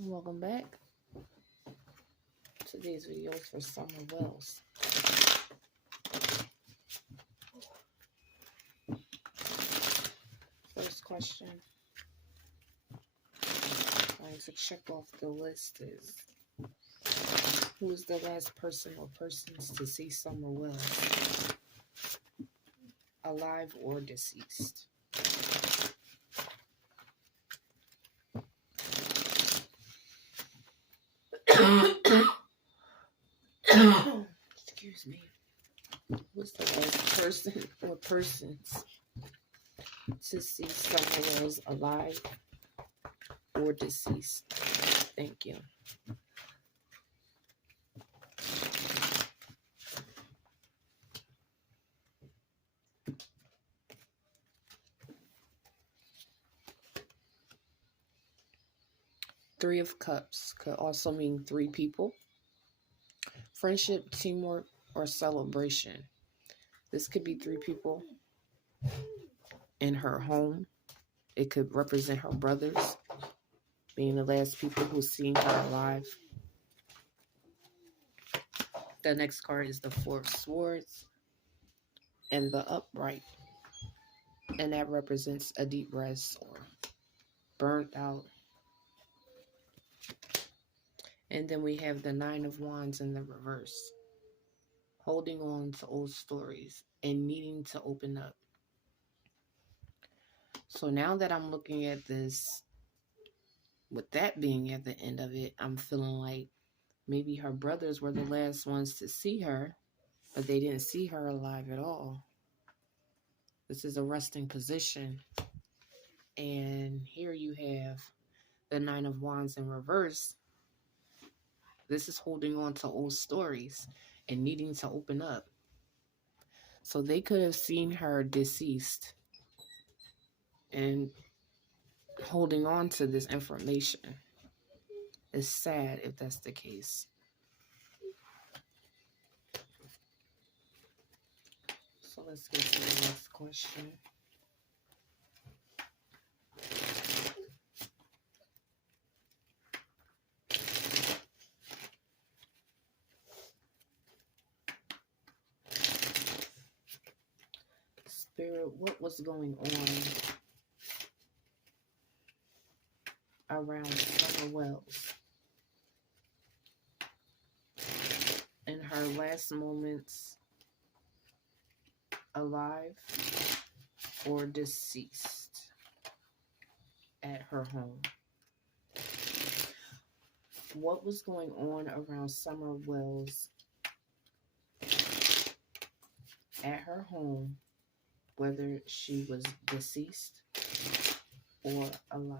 Welcome back. Today's video is for Summer Wells. First question I need to check off the list is, who is the last person or persons to see Summer Wells, alive or deceased? Excuse me. Who's the last person or persons to see Summer Wells, alive or deceased? Thank you. Three of Cups could also mean three people. Friendship, teamwork, or celebration. This could be three people in her home. It could represent her brothers being the last people who seen her alive. The next card is the Four of Swords and the Upright. And that represents a deep rest or burnt out. And then we have the Nine of Wands in the reverse. Holding on to old stories and needing to open up. So now that I'm looking at this, with that being at the end of it, I'm feeling like maybe her brothers were the last ones to see her, but they didn't see her alive at all. This is a resting position. And here you have the Nine of Wands in reverse. This is holding on to old stories and needing to open up. So they could have seen her deceased and holding on to this information. It's sad if that's the case. So let's get to the next question. Spirit, what was going on around Summer Wells in her last moments, alive or deceased, at her home? What was going on around Summer Wells at her home, whether she was deceased or alive?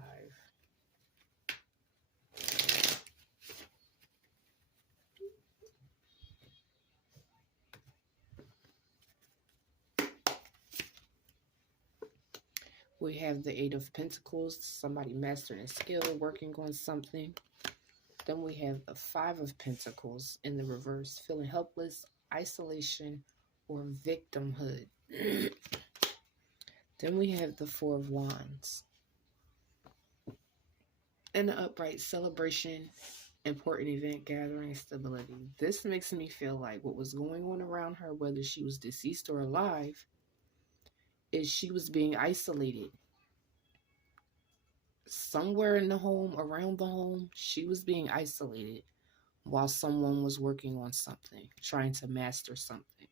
We have the Eight of Pentacles, somebody mastering a skill, working on something. Then we have the Five of Pentacles in the reverse, feeling helpless, isolation, or victimhood. Then we have the Four of Wands. And the Upright, celebration, important event, gathering, stability. This makes me feel like what was going on around her, whether she was deceased or alive, is she was being isolated. Somewhere in the home, around the home, she was being isolated while someone was working on something, trying to master something.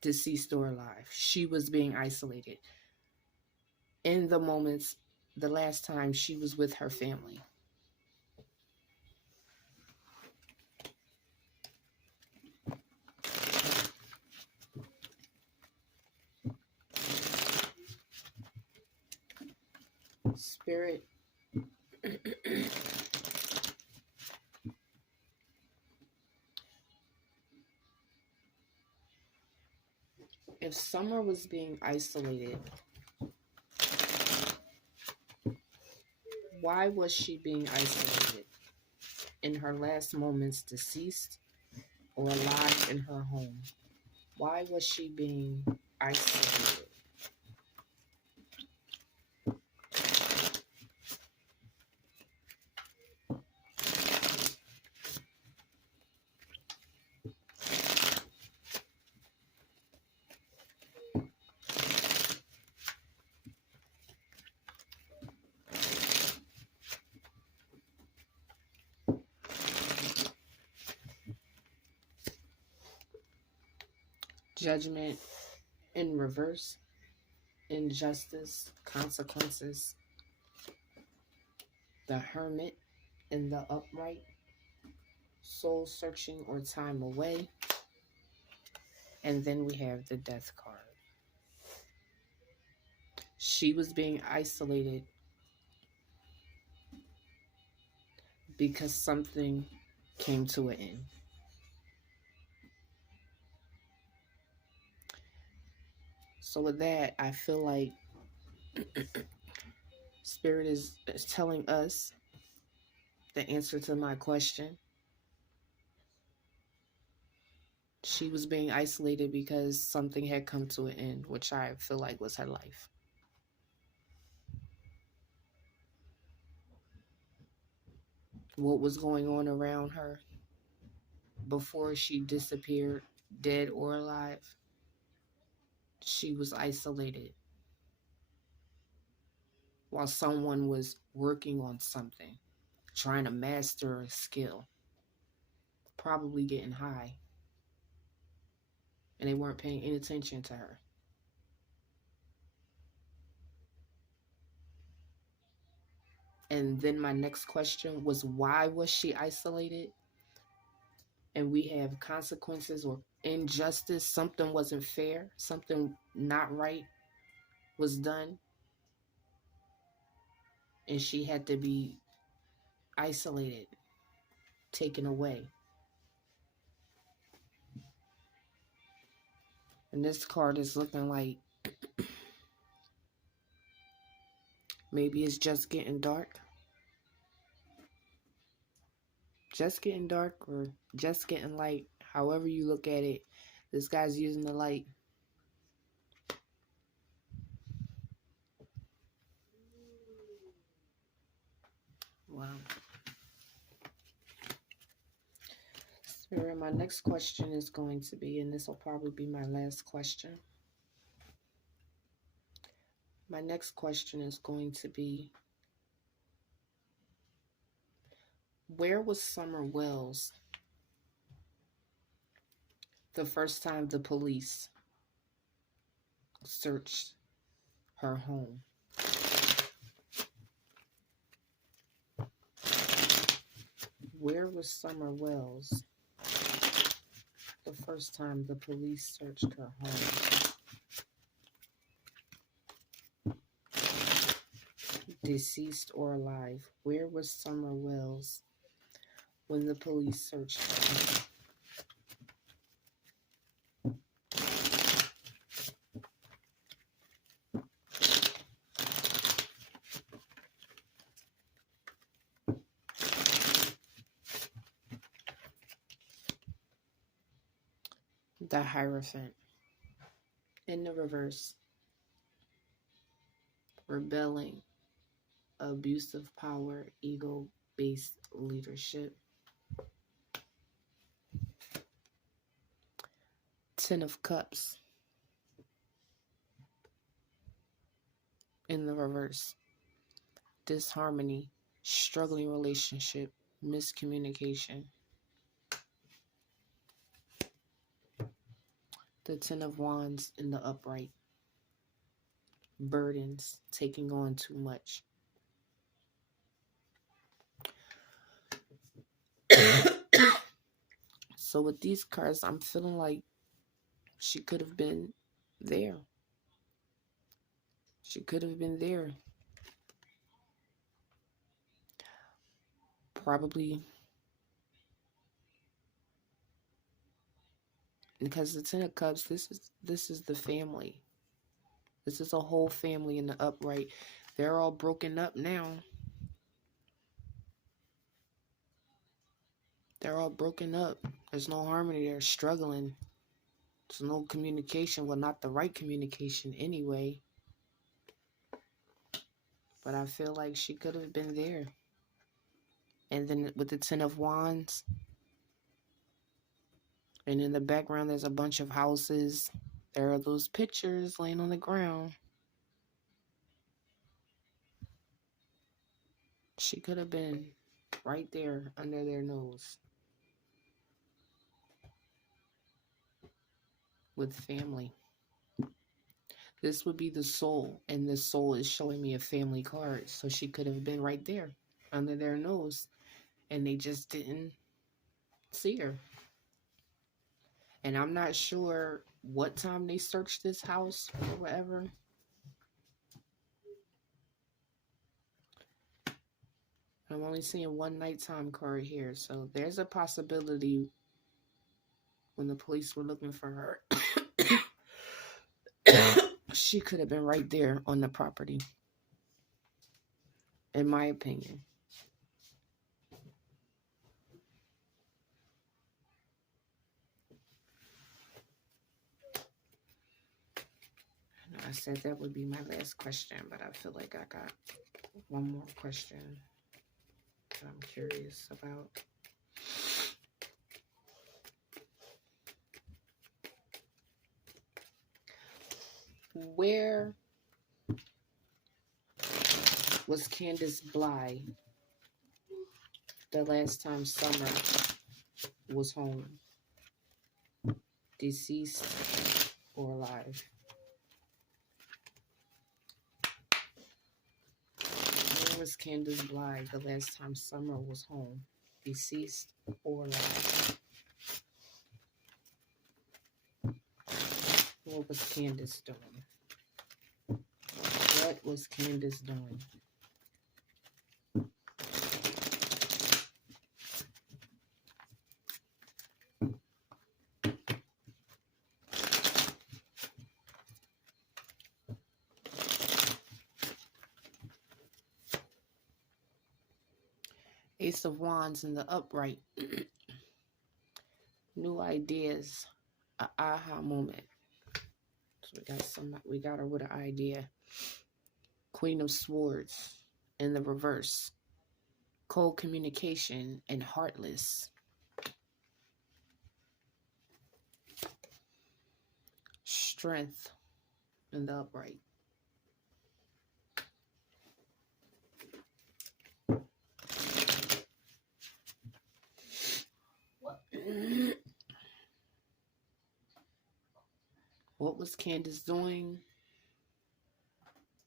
Deceased or alive, she was being isolated in the moments, the last time she was with her family. Spirit, if Summer was being isolated, why was she being isolated in her last moments, deceased or alive in her home? Why was she being isolated? Judgment in reverse, injustice, consequences, the hermit in the upright, soul searching or time away, and then we have the death card. She was being isolated because something came to an end. So with that, I feel like Spirit is telling us the answer to my question. She was being isolated because something had come to an end, which I feel like was her life. What was going on around her before she disappeared, dead or alive? She was isolated while someone was working on something, trying to master a skill, probably getting high, and they weren't paying any attention to her. And then my next question was, why was she isolated? And we have consequences or injustice. Something wasn't fair. Something not right was done. And she had to be isolated, taken away. And this card is looking like maybe it's just getting dark. Just getting dark or just getting light. However you look at it, this guy's using the light. Wow. Spirit, my next question is going to be, and this will probably be my last question. My next question is going to be, where was Summer Wells the first time the police searched her home? Where was Summer Wells the first time the police searched her home? Deceased or alive? Where was Summer Wells when the police searched her home? The Hierophant in the reverse, rebelling, abusive power, ego-based leadership. Ten of Cups in the reverse, disharmony, struggling relationship, miscommunication. The Ten of Wands in the upright, burdens, taking on too much. So with these cards, I'm feeling like she could have been there. She could have been there. Probably because the Ten of Cups, this is the family. This is a whole family in the upright. They're all broken up now. They're all broken up. There's no harmony. They're struggling. There's no communication. Well, not the right communication anyway. But I feel like she could have been there. And then with the Ten of Wands, and in the background, there's a bunch of houses. There are those pictures laying on the ground. She could have been right there under their nose. with family. This would be the soul, and the soul is showing me a family card. So she could have been right there under their nose, and they just didn't see her. And I'm not sure what time they searched this house or whatever. I'm only seeing one nighttime card here. So there's a possibility when the police were looking for her, she could have been right there on the property, in my opinion. I said that would be my last question, but I feel like I got one more question that I'm curious about. Where was Candace Bly the last time Summer was home? Deceased or alive? Where was Candace Bly the last time Summer was home? Deceased or alive? What was Candace doing? What was Candace doing? Ace of Wands in the upright. New ideas. An aha moment. So we got her with an idea. Queen of Swords in the reverse. Cold communication and heartless. Strength in the upright. What was Candace doing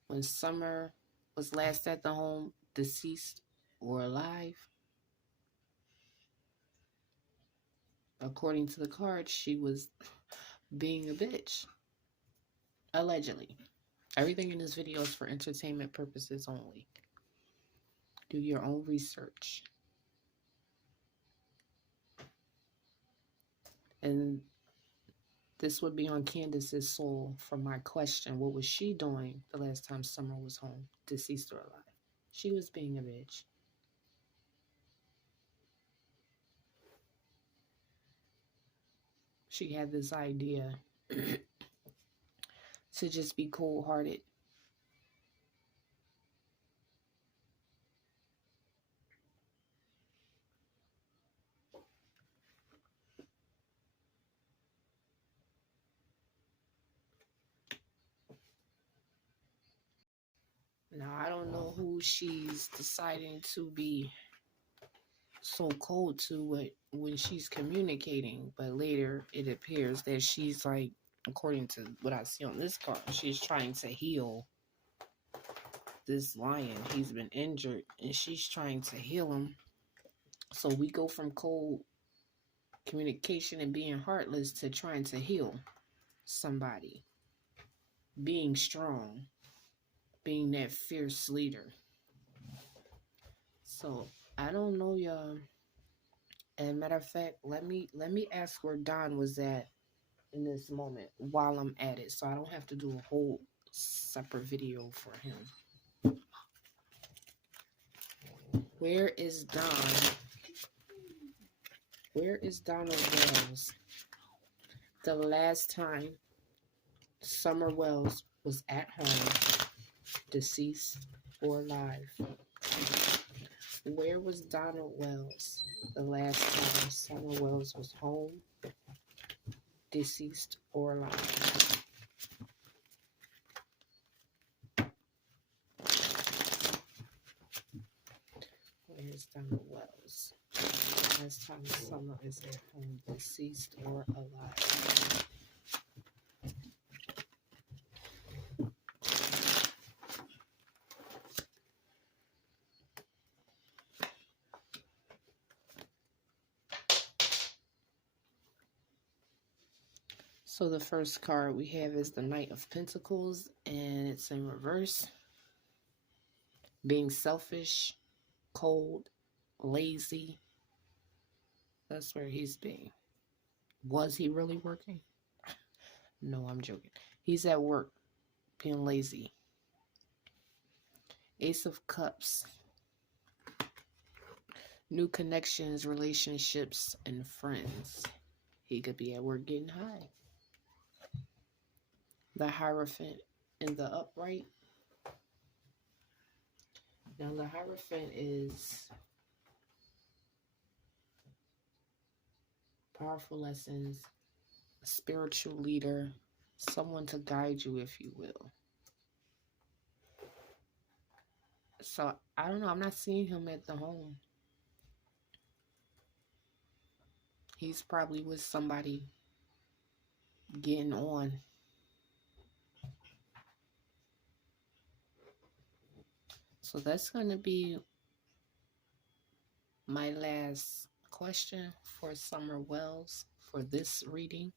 when Summer was last at the home, deceased or alive? According to the card, she was being a bitch. Allegedly. Everything in this video is for entertainment purposes only. Do your own research. And this would be on Candace's soul for my question. What was she doing the last time Summer was home, deceased or alive? She was being a bitch. She had this idea to just be cold-hearted. Now, I don't know who she's deciding to be so cold to when she's communicating, but later it appears that she's like, according to what I see on this card, she's trying to heal this lion. He's been injured and she's trying to heal him. So we go from cold communication and being heartless to trying to heal somebody, being strong, being that fierce leader. So I don't know, y'all. And matter of fact, let me ask where Don was at in this moment while I'm at it, so I don't have to do a whole separate video for him. Where is Don? Where is Donald Wells the last time Summer Wells was at home, deceased or alive? Where was Donald Wells the last time Summer Wells was home, deceased or alive? Where's Donald Wells? Last time Summer is at home, deceased or alive? So the first card we have is the Knight of Pentacles, and it's in reverse. Being selfish, cold, lazy. That's where he's being. Was he really working? No, I'm joking. He's at work, being lazy. Ace of Cups. New connections, relationships, and friends. He could be at work getting high. The Hierophant in the upright. Now the Hierophant is powerful lessons, a spiritual leader, someone to guide you, if you will. So I don't know, I'm not seeing him at the home. He's probably with somebody getting on. So that's going to be my last question for Summer Wells for this reading.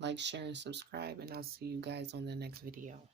Like, share, and subscribe, and I'll see you guys on the next video.